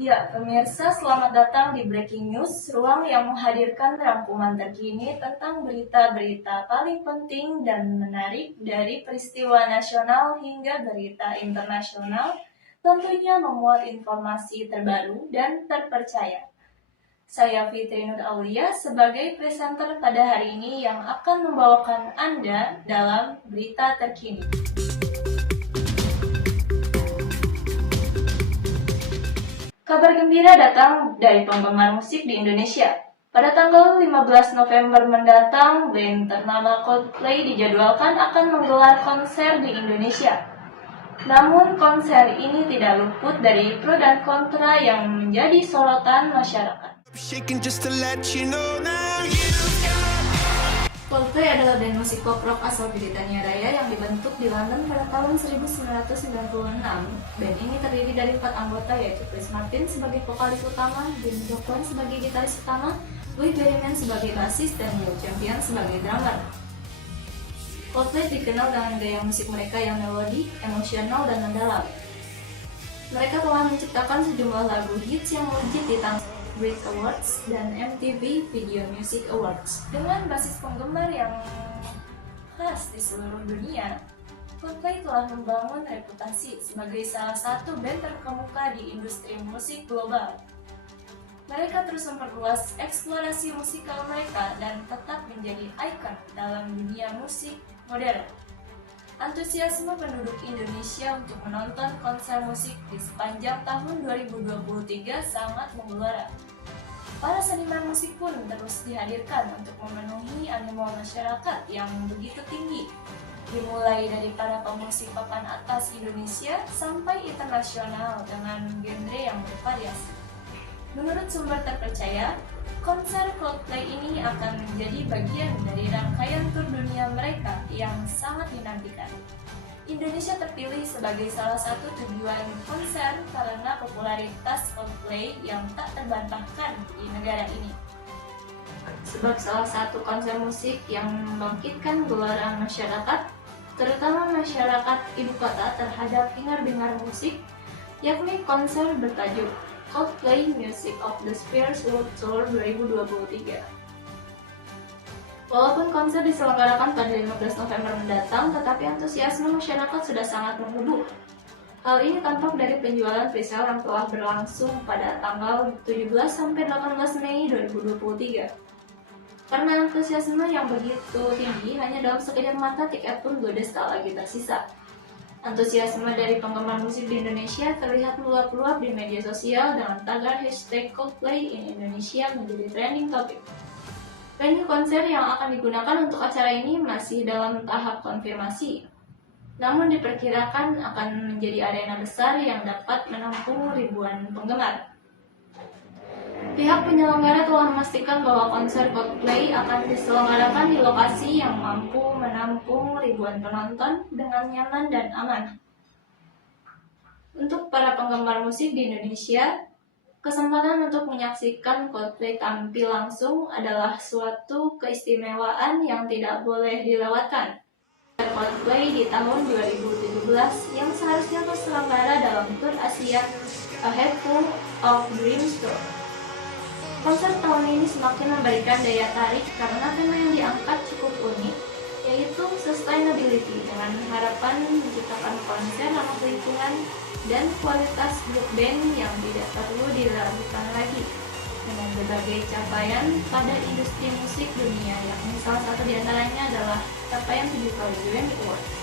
Ya, pemirsa, selamat datang di Breaking News, ruang yang menghadirkan rangkuman terkini tentang berita-berita paling penting dan menarik dari peristiwa nasional hingga berita internasional, tentunya memuat informasi terbaru dan terpercaya. Saya Fitri Nur Aulia sebagai presenter pada hari ini yang akan membawakan Anda dalam berita terkini. Kabar gembira datang dari penggemar musik di Indonesia. Pada tanggal 15 November mendatang, band ternama Coldplay dijadwalkan akan menggelar konser di Indonesia. Namun konser ini tidak luput dari pro dan kontra yang menjadi sorotan masyarakat. Coldplay adalah band musik pop rock asal Britania Raya yang dibentuk di London pada tahun 1996. Band ini terdiri dari 4 anggota, yaitu Chris Martin sebagai vokalis utama, Jim Joplin sebagai gitaris utama, Louis Berryman sebagai basis, dan Neil Champion sebagai drummer. Coldplay dikenal dengan gaya musik mereka yang melodi, emosional, dan mendalam. Mereka telah menciptakan sejumlah lagu hits yang melejit di tangan Brit Awards dan MTV Video Music Awards. Dengan basis penggemar yang khas di seluruh dunia, Coldplay telah membangun reputasi sebagai salah satu band terkemuka di industri musik global. Mereka terus memperluas eksplorasi musikal mereka dan tetap menjadi ikon dalam dunia musik modern. Antusiasme penduduk Indonesia untuk menonton konser musik di sepanjang tahun 2023 sangat menggelora. Para seniman musik pun terus dihadirkan untuk memenuhi animo masyarakat yang begitu tinggi, dimulai dari para pemusik papan atas Indonesia sampai internasional dengan genre yang bervariasi. Menurut sumber terpercaya, konser Coldplay ini akan menjadi bagian dari rangkaian tur dunia mereka yang sangat dinantikan. Indonesia terpilih sebagai salah satu tujuan konser karena popularitas Coldplay yang tak terbantahkan di negara ini. Sebab salah satu konser musik yang membangkitkan gelaran masyarakat, terutama masyarakat ibu kota terhadap hingar-bingar musik, yakni konser bertajuk Coldplay Music of the Spheres World Tour 2023. Walaupun konser diselenggarakan pada 15 November mendatang, tetapi antusiasme masyarakat sudah sangat mengubah. Hal ini tampak dari penjualan presale yang telah berlangsung pada tanggal 17 sampai 18 Mei 2023. Karena antusiasme yang begitu tinggi, hanya dalam sekejap mata tiket pun ludes tak lagi tersisa. Antusiasme dari penggemar musik di Indonesia terlihat meluap-luap di media sosial dengan tagar hashtag Coldplay in Indonesia menjadi trending topic. Venue konser yang akan digunakan untuk acara ini masih dalam tahap konfirmasi, namun diperkirakan akan menjadi arena besar yang dapat menampung ribuan penggemar. Pihak penyelenggara telah memastikan bahwa konser Coldplay akan diselenggarakan di lokasi yang mampu menampung ribuan penonton dengan nyaman dan aman. Untuk para penggemar musik di Indonesia, kesempatan untuk menyaksikan Coldplay tampil langsung adalah suatu keistimewaan yang tidak boleh dilewatkan. Coldplay di tahun 2017 yang seharusnya terselenggara dalam tur Asia A Head Full of Dreams Tour. Konser tahun ini semakin memberikan daya tarik karena tema yang diangkat cukup unik, yaitu sustainability, dengan harapan menciptakan konser ramah lingkungan dan kualitas grup band yang tidak perlu diragukan lagi, dengan berbagai capaian pada industri musik dunia, yakni salah satu diantaranya adalah capaian 7 kali Grammy Awards.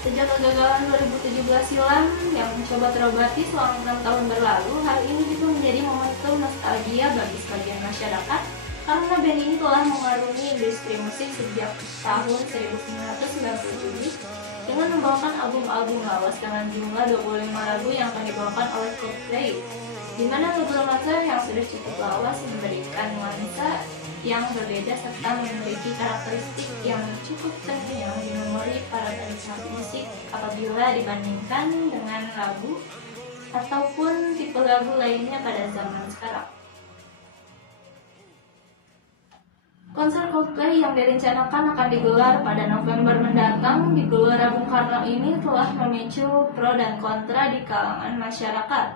Sejak kegagalan 2017 silam yang mencoba terobati selama 6 tahun berlalu, hal ini juga menjadi momentum nostalgia bagi sebagian masyarakat karena band ini telah mengarungi industri musik sejak tahun 1997 dengan membawakan album-album lawas dengan jumlah 25 lagu yang akan dibawakan oleh Coldplay, di mana lagu remaja yang sudah cukup lawas memberikan nuansa yang berbeda serta memiliki karakteristik yang cukup terkenal di memori para penikmat musik apabila dibandingkan dengan lagu ataupun tipe lagu lainnya pada zaman sekarang. Konser Coldplay yang direncanakan akan digelar pada November mendatang di Gelora Bung Karno ini telah memicu pro dan kontra di kalangan masyarakat.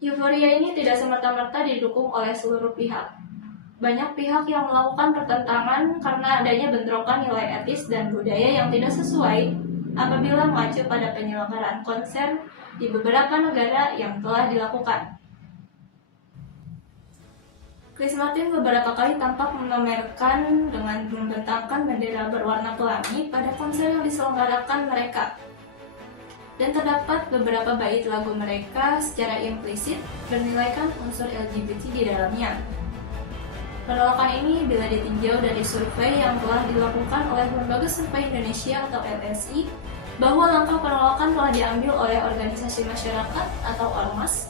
Euforia ini tidak semata-merta didukung oleh seluruh pihak. Banyak pihak yang melakukan pertentangan karena adanya bentrokan nilai etis dan budaya yang tidak sesuai apabila mengacu pada penyelenggaraan konser di beberapa negara yang telah dilakukan. Chris Martin beberapa kali tampak memamerkan dengan membentangkan bendera berwarna pelangi pada konser yang diselenggarakan mereka. Dan terdapat beberapa bait lagu mereka secara implisit bernilaikan unsur LGBT di dalamnya. Penolakan ini bila ditinjau dari survei yang telah dilakukan oleh Lembaga Survei Indonesia atau LSI, bahwa langkah penolakan telah diambil oleh organisasi masyarakat atau ormas,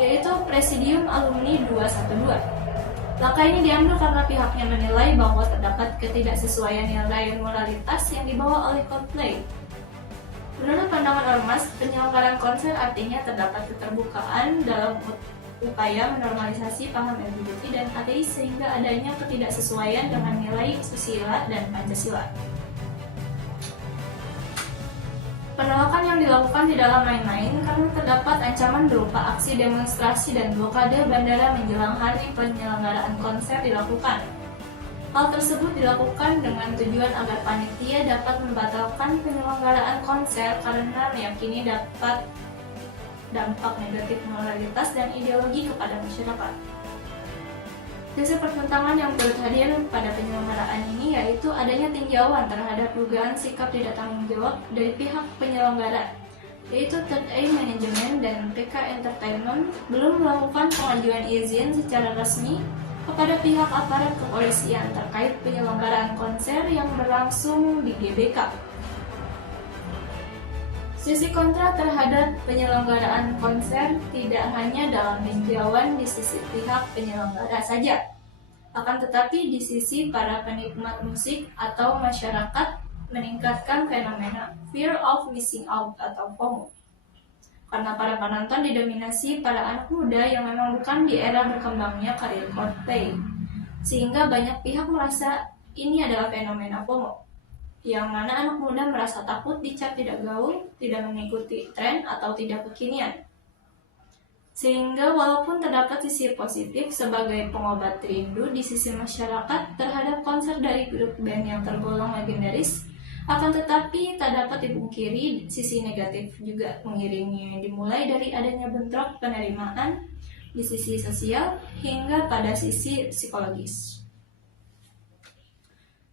yaitu Presidium Alumni 212. Langkah ini diambil karena pihaknya menilai bahwa terdapat ketidaksesuaian nilai moralitas yang dibawa oleh Coldplay. Menurut pandangan ormas, penyelenggaraan konser artinya terdapat keterbukaan dalam upaya menormalisasi paham LGBT dan ateis sehingga adanya ketidaksesuaian dengan nilai susila dan Pancasila. Penolakan yang dilakukan tidaklah main-main karena terdapat ancaman berupa aksi demonstrasi dan blokade bandara menjelang hari penyelenggaraan konser dilakukan. Hal tersebut dilakukan dengan tujuan agar panitia dapat membatalkan penyelenggaraan konser karena meyakini dapat dampak negatif moralitas dan ideologi kepada masyarakat. Sisi pertentangan yang turut hadir pada penyelenggaraan ini yaitu adanya tinjauan terhadap dugaan sikap tidak tanggung jawab dari pihak penyelenggara, yaitu Third Eye Management dan PK Entertainment belum melakukan pengajuan izin secara resmi kepada pihak aparat kepolisian terkait penyelenggaraan konser yang berlangsung di GBK. Sisi kontra terhadap penyelenggaraan konser tidak hanya dalam tinjauan di sisi pihak penyelenggara saja, akan tetapi di sisi para penikmat musik atau masyarakat meningkatkan fenomena fear of missing out atau FOMO. Karena para penonton didominasi para anak muda yang memang bukan di era berkembangnya karir Coldplay, sehingga banyak pihak merasa ini adalah fenomena FOMO, yang mana anak muda merasa takut dicap tidak gaul, tidak mengikuti tren, atau tidak kekinian. Sehingga walaupun terdapat sisi positif sebagai pengobat rindu di sisi masyarakat terhadap konser dari grup band yang tergolong legendaris, akan tetapi tak dapat dipungkiri sisi negatif juga mengiringinya, dimulai dari adanya bentrok penerimaan di sisi sosial hingga pada sisi psikologis.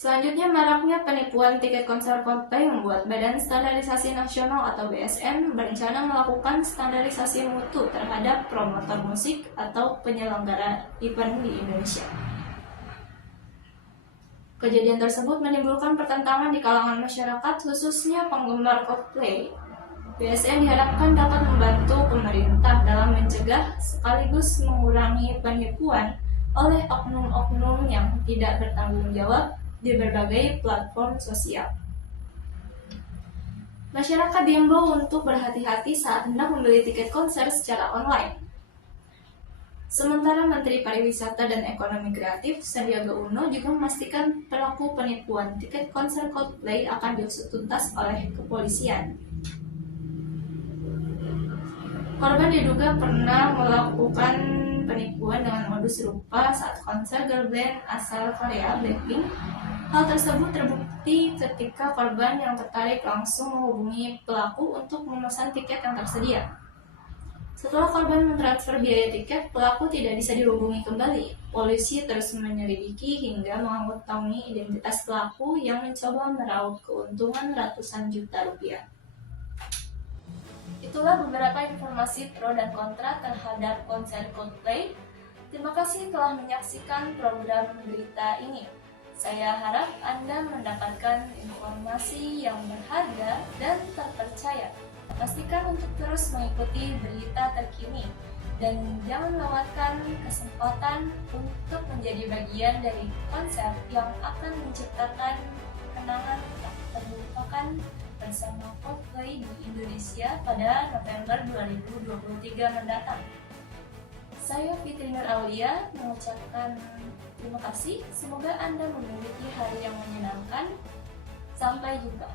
Selanjutnya, maraknya penipuan tiket konser Coldplay membuat Badan Standarisasi Nasional atau BSN berencana melakukan standarisasi mutu terhadap promotor musik atau penyelenggara event di Indonesia. Kejadian tersebut menimbulkan pertentangan di kalangan masyarakat, khususnya penggemar Coldplay. BSN diharapkan dapat membantu pemerintah dalam mencegah sekaligus mengurangi penipuan oleh oknum-oknum yang tidak bertanggung jawab di berbagai platform sosial. Masyarakat diimbau untuk berhati-hati saat hendak membeli tiket konser secara online. Sementara Menteri Pariwisata dan Ekonomi Kreatif Sandiaga Uno juga memastikan pelaku penipuan tiket konser Coldplay akan diusut tuntas oleh kepolisian. Korban diduga pernah melakukan penipuan dengan modus serupa saat konser girl band asal Korea Blackpink. Hal tersebut terbukti ketika korban yang tertarik langsung menghubungi pelaku untuk memesan tiket yang tersedia. Setelah korban mentransfer biaya tiket, pelaku tidak bisa dihubungi kembali. Polisi terus menyelidiki hingga mengantongi identitas pelaku yang mencoba meraup keuntungan ratusan juta rupiah. Itulah beberapa informasi pro dan kontra terhadap konser Coldplay. Terima kasih telah menyaksikan program berita ini. Saya harap Anda mendapatkan informasi yang berharga dan terpercaya. Pastikan untuk terus mengikuti berita terkini dan jangan lewatkan kesempatan untuk menjadi bagian dari konser yang akan menciptakan kenangan tak terlupakan bersama Coldplay di Indonesia pada November 2023 mendatang. Saya Fitri Nur Aulia mengucapkan terima kasih. Semoga Anda memiliki hari yang menyenangkan. Sampai jumpa.